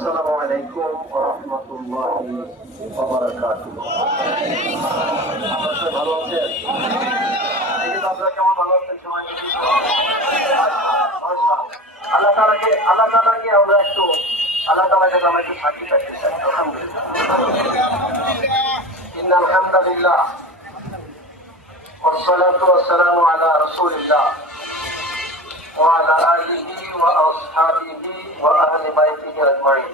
আসসালামু আলাইকুম ওয়া রাহমাতুল্লাহি ওয়া বারাকাতুহু। আপনারা ভালো আছেন? আপনারা কেমন ভালো আছেন? সবাই আল্লাহ তাআলাকে আমরা একটু আল্লাহ তাআলাকে আমরা একটু সাক্ষী থাকতে চাই। আলহামদুলিল্লাহ, ইন্নাল হামদালিল্লাহ والصلاة والسلام على رسول الله وعلى آله وأصحابه وأهل بيته أجمعين.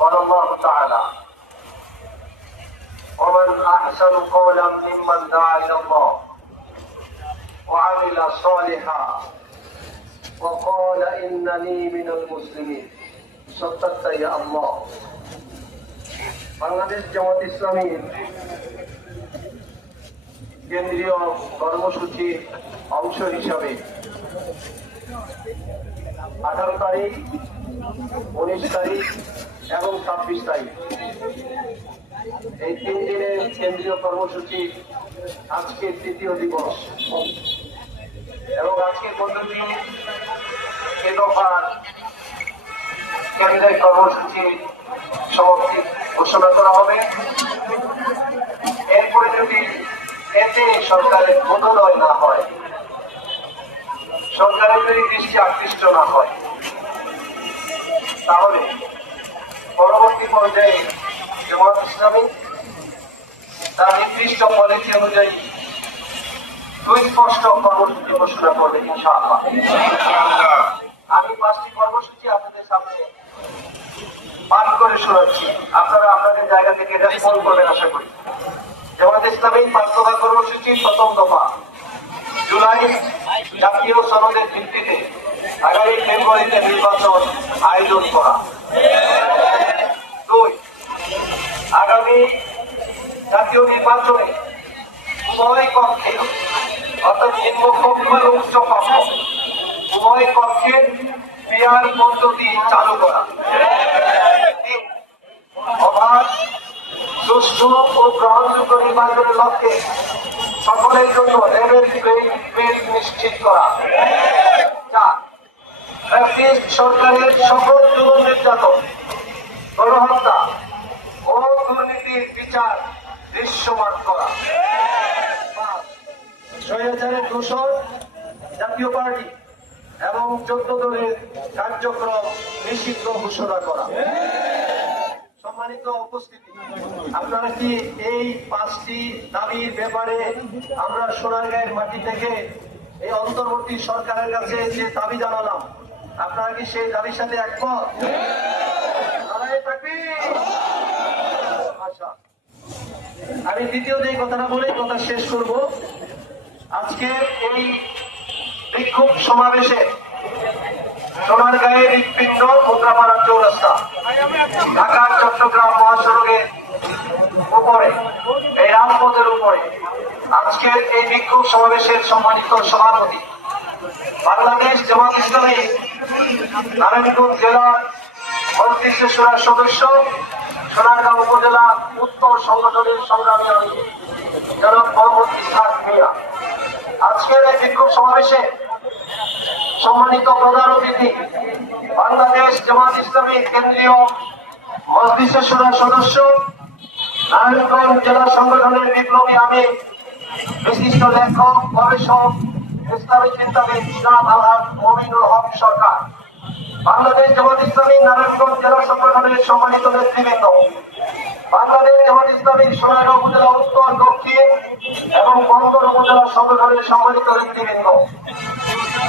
قال الله تعالى: ومن أحسن قولا ممن دعا إلى الله وعمل صالحا وقال إنني من المسلمين. صدقت يا الله. বাংলাদেশ জামাত ইসলামীর কেন্দ্রীয় কর্মসূচির অংশ হিসাবে 18 তারিখ, 19 তারিখ এবং 26 তারিখ এই 3 দিনের কেন্দ্রীয় কর্মসূচি আজকে তৃতীয় দিবস এবং আজকে পদ্ধতি এ দফার কেন্দ্রের কর্মসূচি সমাপ্তি ঘোষণা করা হবে। এরপরে যদি এতে সরকারের বোধোদয় না হয়, সরকারের যদি দৃষ্টি আকৃষ্ট না হয়, তাহলে পরবর্তী পর্যায়ে জামাত ইসলামী তার নির্দিষ্ট পলিসি অনুযায়ী সুস্পষ্ট কর্মসূচি ঘোষণা করবে ইনশাআল্লাহ। আমি 5টি কর্মসূচি আপনাদের সামনে পাঠ করে শোনাচ্ছি, আপনারা আপনাদের জায়গা থেকে এটা ফলো করবেন আশা করি। জামাত ইসলামী 5 দফা কর্মসূচি। প্রথম দফা, জুলাই জাতীয় সনদের ভিত্তিতে আগামী ফেব্রুয়ারিতে নির্বাচন আয়োজন করা। 2, আগামী জাতীয় নির্বাচনে উভয় কক্ষে অর্থাৎ নিম্নকক্ষ এবং উচ্চকক্ষ উভয় কক্ষে পিআর পদ্ধতি চালু করা। 3, অবাধ, সুষ্ঠু ও গ্রহণযোগ্য নির্বাচনের লক্ষ্যে সকলের জন্য লেভেল প্লেইং ফিল্ড নিশ্চিত করা। 4, ফ্যাসিস্ট সরকারের সকল জুলুম, নির্যাতন, গণহত্যা ও দুর্নীতির বিচার দৃশ্যমান করা। 5, স্বৈরাচারের দূষণ, জাতীয় পার্টি এবং 14 দলের কার্যক্রম নিষিদ্ধ ঘোষণা করা। সম্মানিত উপস্থিতি, আপনারা কি এই 5টি দাবির ব্যাপারে আমরা সোনারগাঁয়ের মাটি থেকে এই অন্তর্বর্তী সরকারের কাছে যে দাবি জানালাম, আপনারা কি সেই দাবির সাথে একমত? আচ্ছা, আমি দ্বিতীয় যে কথাটা বলে কথা শেষ করব। আজকে এই বিক্ষোভ সমাবেশে সোনারগাঁয়ের হৃৎপিণ্ড মুদ্রাপাড়া চৌরাস্তা, ঢাকা চট্টগ্রাম মহাসড়কের উপরে, এই রাজপথের উপরে আজকের এই বিক্ষোভ সমাবেশের সম্মানিত সভাপতি, বাংলাদেশ জামাত ইসলামী নারায়ণগঞ্জ জেলার মজলিস শুরার সদস্য, সোনারগাঁও উপজেলা উত্তর সংগঠনের সংগ্রামী জনাব মোহাম্মদ ইসহাক মিয়া। আজকের এই বিক্ষোভ সমাবেশে সম্মানিত প্রধান অতিথি, বাংলাদেশ জামাত ইসলামীর কেন্দ্রীয় মজলিস শুরার সদস্য, নারায়ণগঞ্জ জেলা সংগঠনের বিপ্লবী আমির, বিশিষ্ট লেখক, গবেষক, ইসলামী চিন্তাবিদ জনাব আলহাজ মমিনুল হক সরকার, বাংলাদেশ জামাত ইসলামী নারায়ণগঞ্জ জেলা সংগঠনের সম্মানিত নেতৃবৃন্দ, বাংলাদেশ জামাত ইসলামীর সোনারগাঁও উপজেলা উত্তর, দক্ষিণ এবং বন্দর উপজেলা সংগঠনের সম্মানিত নেতৃবৃন্দ,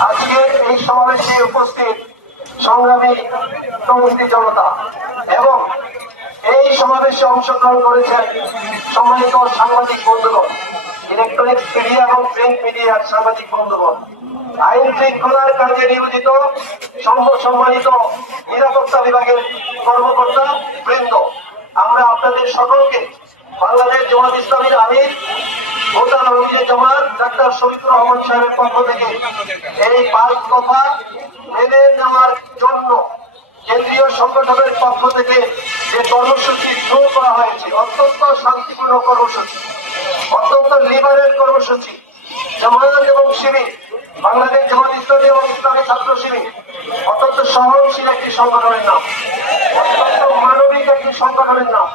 আজকের এই সমাবেশে উপস্থিত সংগ্রামী তরুণী জনতা এবং এই সমাবেশে অংশগ্রহণ করেছেন সম্মানিত সাংবাদিক বন্ধুগণ, ইলেকট্রনিক্স মিডিয়া এবং প্রিন্ট মিডিয়ার সাংবাদিক বন্ধুগণ, আইন শৃঙ্খলার কাজে নিয়োজিত সম্মানিত নিরাপত্তা বিভাগের কর্মকর্তা বৃন্দ, আমরা আপনাদের সকলকে বাংলাদেশ জামাত ইসলামীর আমির ভোটার জামাত ডাক্তার শফিকুর রহমান সাহেবের পক্ষ থেকে এই 5 দফা মেনে নেওয়ার জন্য কেন্দ্রীয় সংগঠনের পক্ষ থেকে যে কর্মসূচি শুরু করা হয়েছে, অত্যন্ত শান্তিপূর্ণ কর্মসূচি, অত্যন্ত লিবারেল কর্মসূচি, জামায়াত এবং শিবির বাংলাদেশ জামাত ইসলামী এবং ইসলামী ছাত্র শিবির অত্যন্ত সহনশীল একটি সংগঠনের নাম, অত্যন্ত মানবিক একটি সংগঠনের নাম।